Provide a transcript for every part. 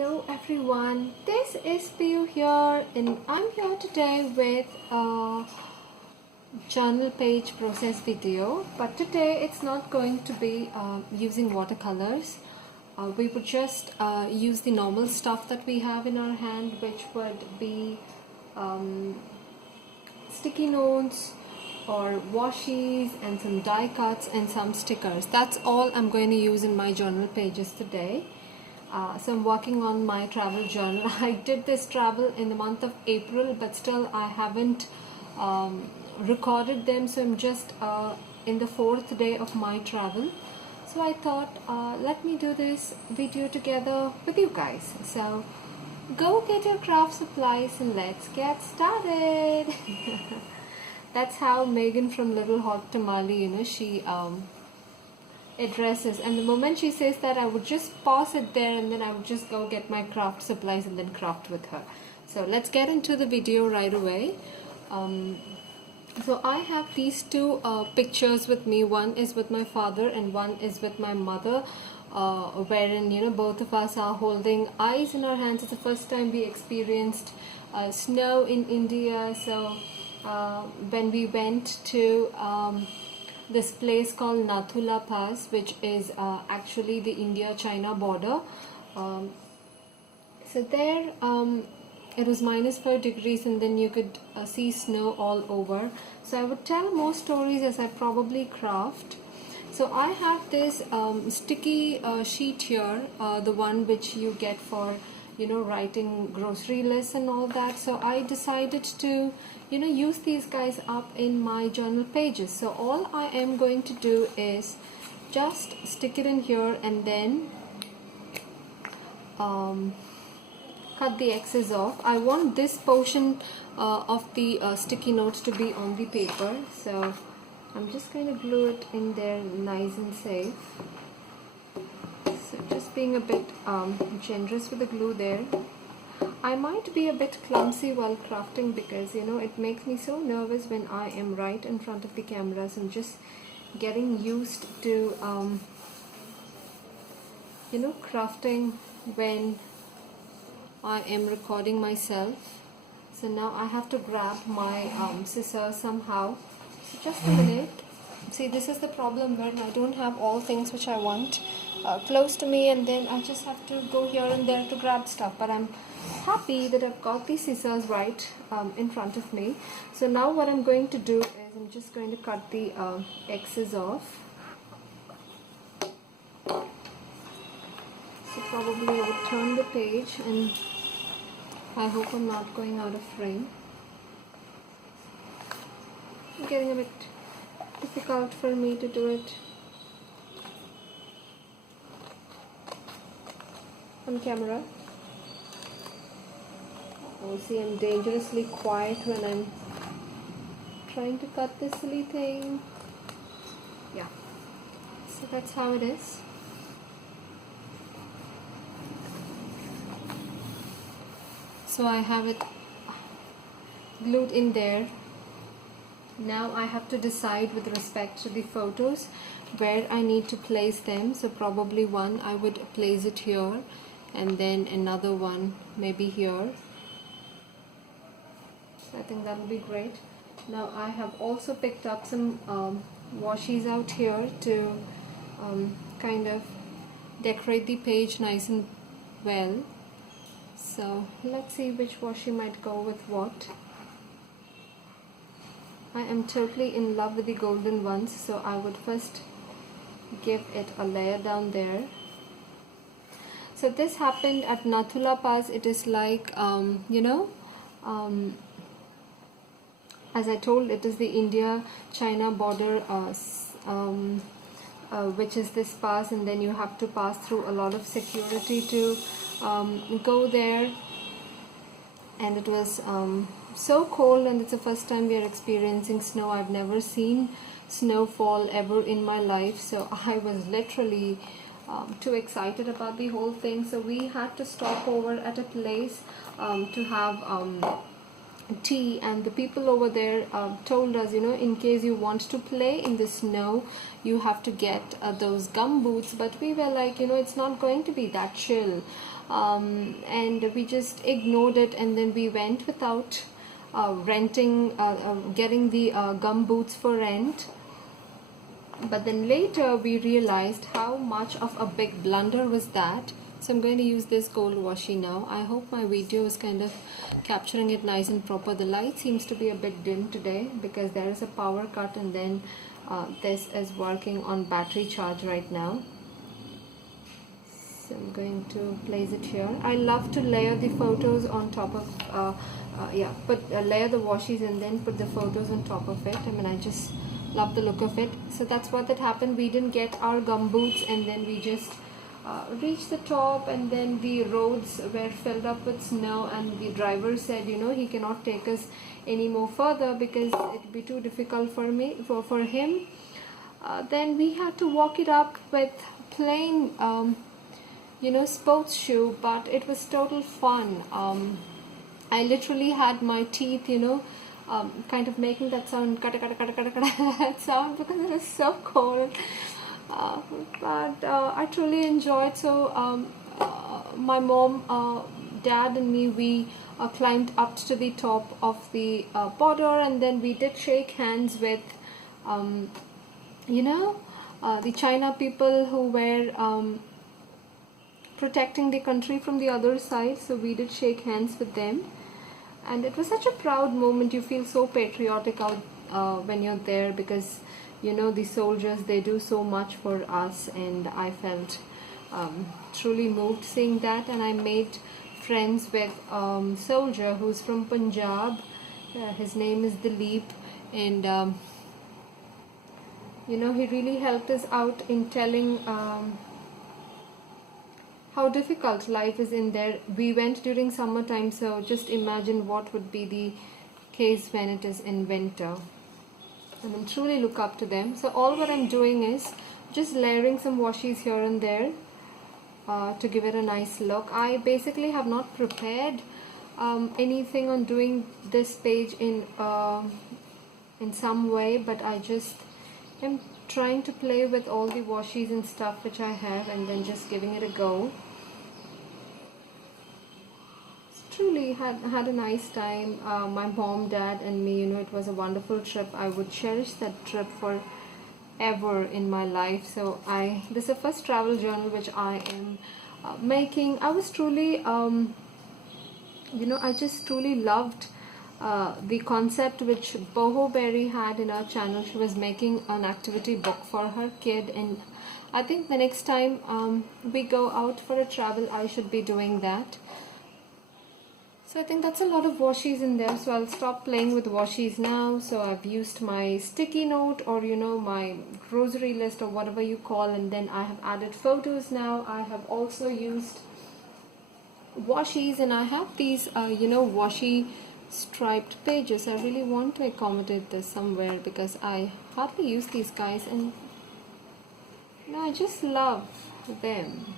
Hello everyone, this is Piyu here and I'm here today with a journal page process video, but today it's not going to be using watercolors. We would just use the normal stuff that we have in our hand, which would be sticky notes or washies and some die cuts and some stickers. That's all I'm going to use in my journal pages today. So I'm working on my travel journal. I did this travel in the month of April, but still I haven't recorded them, so I'm just in the 4th day of my travel. So I thought let me do this video together with you guys. So go get your craft supplies and let's get started. That's how Megan from Little Hot Tamale, she addresses, and the moment she says that, I would just pause it there and then I would just go get my craft supplies and then craft with her. So let's get into the video right away. So I have these two pictures with me. One is with my father and one is with my mother, wherein both of us are holding ice in our hands. It's the first time we experienced snow in India. So when we went to this place called Nathula Pass, which is actually the India-China border. So there it was -4 degrees and then you could see snow all over. So I would tell more stories as I probably craft. So I have this sticky sheet here, the one which you get for writing grocery lists and all that. So I decided to use these guys up in my journal pages. So all I am going to do is just stick it in here and then cut the excess off. I want this portion of the sticky notes to be on the paper, so I'm just going to glue it in there nice and safe. So just being a bit generous with the glue there. I might be a bit clumsy while crafting because it makes me so nervous when I am right in front of the cameras. I'm just getting used to crafting when I am recording myself. So now I have to grab my scissors somehow. So just a minute. See, this is the problem when I don't have all things which I want close to me, and then I just have to go here and there to grab stuff. But I'm happy that I've got these scissors right in front of me. So now what I'm going to do is I'm just going to cut the excess off. So probably I would turn the page, and I hope I'm not going out of frame. It's getting a bit difficult for me to do it on camera. Oh, see, I'm dangerously quiet when I'm trying to cut this silly thing. Yeah, so that's how it is. So I have it glued in there. Now I have to decide with respect to the photos where I need to place them. So probably one I would place it here, and then another one maybe here. So I think that will be great. Now I have also picked up some washies out here to kind of decorate the page nice and well. So let's see which washi might go with what. I am totally in love with the golden ones, so I would first give it a layer down there. So this happened at Nathula Pass. It is like as I told, it is the India-China border, which is this pass, and then you have to pass through a lot of security to go there. And it was so cold, and it's the first time we are experiencing snow. I've never seen snowfall ever in my life, so I was literally too excited about the whole thing. So we had to stop over at a place to have tea, and the people over there told us, you know, in case you want to play in the snow, you have to get those gum boots. But we were like, you know, it's not going to be that chill, and we just ignored it, and then we went without getting the gum boots for rent. But then later we realized how much of a big blunder was that. So I'm going to use this gold washi now. I hope my video is kind of capturing it nice and proper. The light seems to be a bit dim today because there is a power cut, and then this is working on battery charge right now. So I'm going to place it here. I love to layer the photos on top of, layer the washies and then put the photos on top of it. I mean, I just love the look of it. So that's what happened. We didn't get our gum boots, and then we just reached the top, and then the roads were filled up with snow, and the driver said, you know, he cannot take us any more further because it would be too difficult for him. Then we had to walk it up with plain you know, sports shoe, but it was total fun. I literally had my teeth, you know, kind of making that sound, kata kata kata kata kata, that sound, because it was so cold. But I truly enjoyed. So my mom, dad and me, we climbed up to the top of the border, and then we did shake hands with you know, the China people who were protecting the country from the other side. So we did shake hands with them, and it was such a proud moment. You feel so patriotic out when you're there, because you know, the soldiers, they do so much for us, and I felt truly moved seeing that. And I made friends with soldier who's from Punjab. His name is Dilip, and you know, he really helped us out in telling how difficult life is in there. We went during summertime, so just imagine what would be the case when it is in winter. I mean, truly look up to them. So all what I'm doing is just layering some washies here and there to give it a nice look. I basically have not prepared anything on doing this page in some way, but I just am trying to play with all the washies and stuff which I have, and then just giving it a go. Truly had a nice time. My mom, dad and me, you know, it was a wonderful trip. I would cherish that trip forever in my life. So this is the first travel journal which I am making. I was truly you know, I just truly loved the concept which Boho Berry had in our channel. She was making an activity book for her kid, and I think the next time we go out for a travel, I should be doing that. So I think that's a lot of washies in there, so I'll stop playing with washies now. So I've used my sticky note, or you know, my grocery list, or whatever you call, and then I have added photos now. I have also used washies, and I have these you know, washi striped pages. I really want to accommodate this somewhere because I hardly use these guys, and you know, I just love them.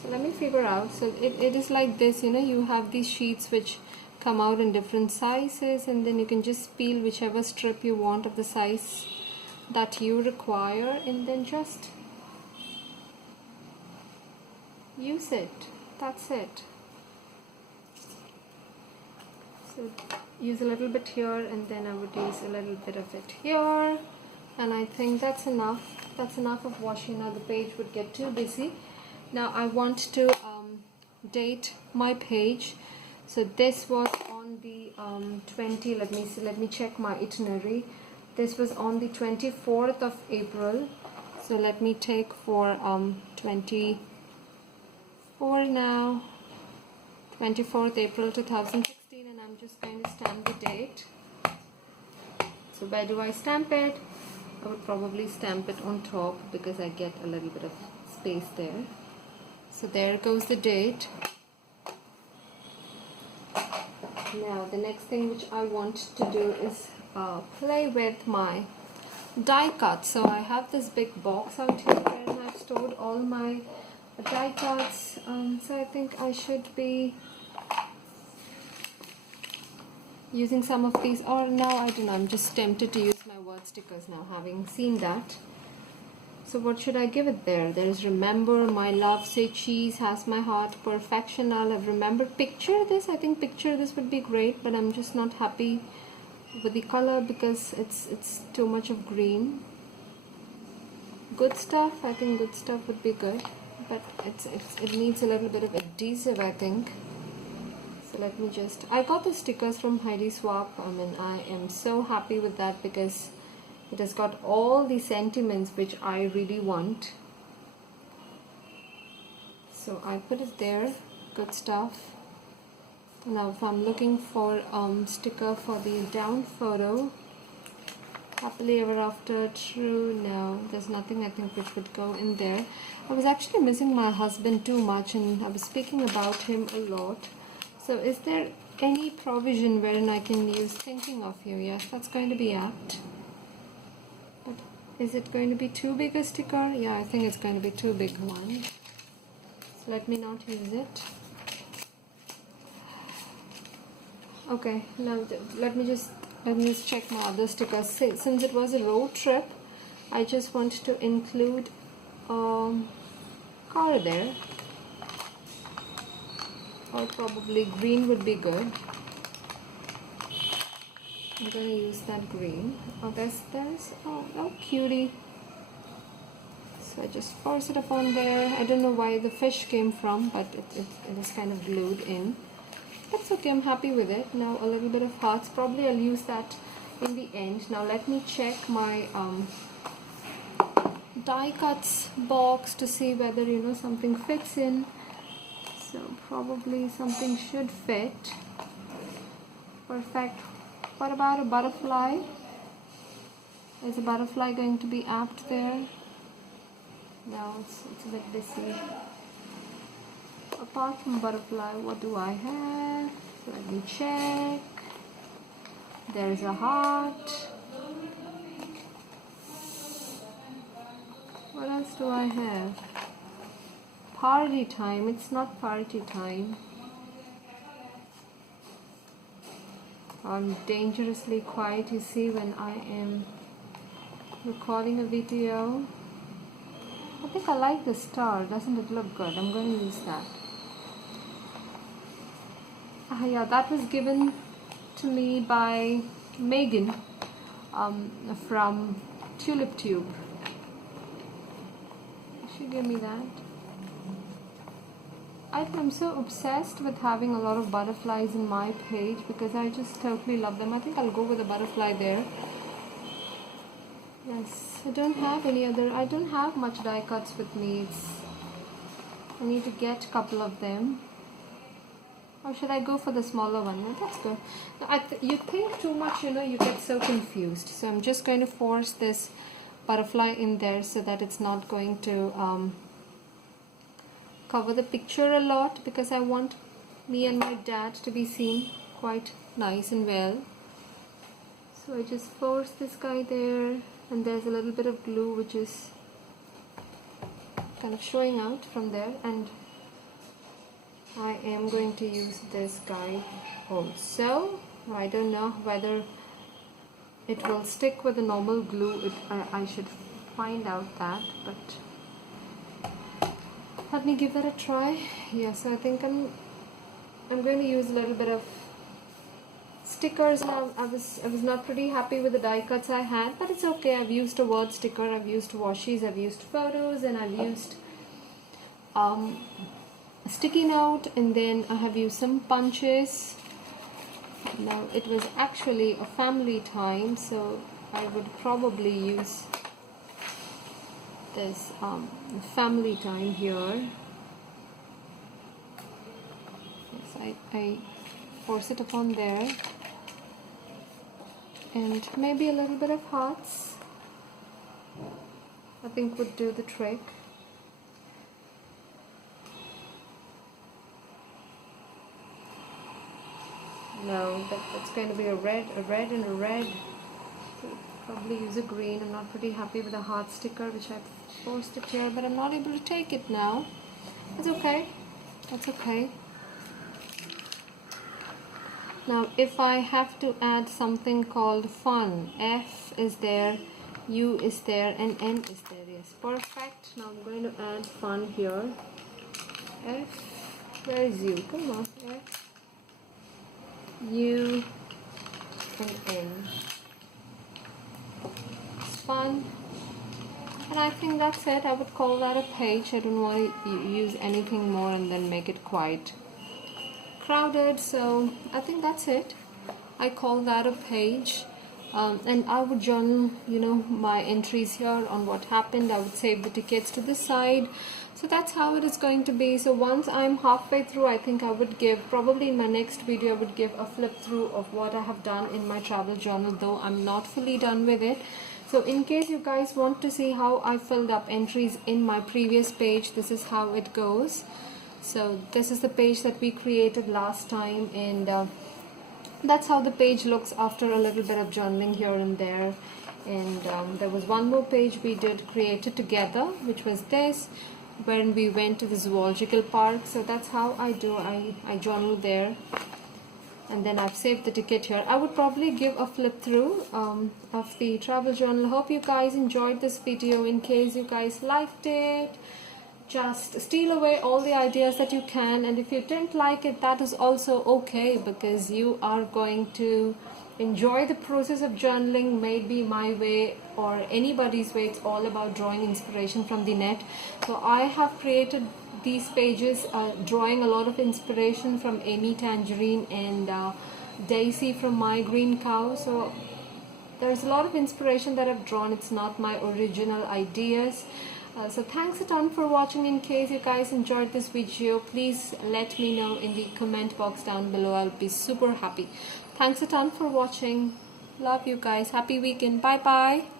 So let me figure out. So it is like this, you know, you have these sheets which come out in different sizes, and then you can just peel whichever strip you want of the size that you require, and then just use it. That's it. So use a little bit here, and then I would use a little bit of it here, and I think that's enough. That's enough of washing. Now the page would get too busy. Now I want to date my page. So this was on the 20. Let me check my itinerary. This was on the 24th of April. So let me take for 24 now. 24th April 2016, and I'm just going to stamp the date. So where do I stamp it? I would probably stamp it on top because I get a little bit of space there. So there goes the date. Now the next thing which I want to do is play with my die cuts. So I have this big box out here where I've stored all my die cuts. So I think I should be using some of these, or no, I don't know, I'm just tempted to use my word stickers now, having seen that. So what should I give it there? There's remember, my love, say cheese, has my heart, perfection, I'll have remembered, picture this. I think picture this would be great, but I'm just not happy with the color because it's too much of green. Good stuff, I think good stuff would be good, but it needs a little bit of adhesive, I think. So let me just, I got the stickers from Heidi Swap. I mean, I am so happy with that because it has got all the sentiments which I really want. So I put it there, good stuff. Now if I'm looking for sticker for the down photo, happily ever after, true, no, there's nothing I think which would go in there. I was actually missing my husband too much and I was speaking about him a lot. So is there any provision wherein I can use thinking of you? Yes, that's going to be apt. But is it going to be too big a sticker? Yeah, I think it's going to be too big one. So let me not use it. Okay, now let me just check my other stickers. Since it was a road trip, I just want to include car there. Or probably green would be good. I'm going to use that green. Oh, there's oh cutie. So I just force it upon there. I don't know why the fish came from, but it is kind of glued in. That's okay, I'm happy with it. Now a little bit of hearts. Probably I'll use that in the end. Now let me check my die cuts box to see whether something fits in. So probably something should fit. Perfect. What about a butterfly? Is a butterfly going to be apt there? No, it's a bit busy. Apart from butterfly, what do I have? So let me check. There's a heart. What else do I have? Party time. It's not party time. I'm dangerously quiet, you see, when I am recording a video. I think I like the star. Doesn't it look good? I'm going to use that. Yeah, that was given to me by Megan from Tulip Tube. She gave me that. I'm so obsessed with having a lot of butterflies in my page because I just totally love them. I think I'll go with a butterfly there. Yes, I don't have much die cuts with me. I need to get a couple of them. Or should I go for the smaller one? No, that's good. You think too much, you get so confused. So I'm just going to force this butterfly in there so that it's not going to cover the picture a lot, because I want me and my dad to be seen quite nice and well. So I just force this guy there, and there's a little bit of glue which is kind of showing out from there, and I am going to use this guy also. I don't know whether it will stick with the normal glue. I should find out that, but let me give that a try. Yeah, so I think I'm going to use a little bit of stickers now. I was not pretty happy with the die cuts I had, but it's okay. I've used a word sticker, I've used washies, I've used photos, and I've used sticky note, and then I have used some punches. Now it was actually a family time, so I would probably use this family time here. Yes, I force it upon there, and maybe a little bit of hearts I think would do the trick. No, that's going to be a red and a red. So probably use a green. I'm not pretty happy with the heart sticker which I forced it here, but I'm not able to take it now. It's okay. That's okay. Now if I have to add something called fun, F is there, U is there, and N is there. Yes, perfect. Now I'm going to add fun here. F, where is U? Come on, F, U, and N. It's fun. And I think that's it. I would call that a page. I don't want to use anything more and then make it quite crowded. So I think that's it. I call that a page. And I would journal, my entries here on what happened. I would save the tickets to the side. So that's how it is going to be. So once I'm halfway through, I think I would give, probably in my next video, I would give a flip through of what I have done in my travel journal, though I'm not fully done with it. So in case you guys want to see how I filled up entries in my previous page, this is how it goes. So this is the page that we created last time, and that's how the page looks after a little bit of journaling here and there. And there was one more page we did created together, which was this, when we went to the zoological park. So that's how I do. I journal there, and then I've saved the ticket here. I would probably give a flip through of the travel journal. Hope you guys enjoyed this video. In case you guys liked it, just steal away all the ideas that you can, and if you didn't like it, that is also okay, because you are going to enjoy the process of journaling. Maybe my way or anybody's way, it's all about drawing inspiration from the net. So I have created these pages drawing a lot of inspiration from Amy Tangerine and Daisy from My Green Cow. So there's a lot of inspiration that I've drawn. It's not my original ideas. So thanks a ton for watching. In case you guys enjoyed this video, please let me know in the comment box down below. I'll be super happy. Thanks a ton for watching. Love you guys. Happy weekend. Bye bye.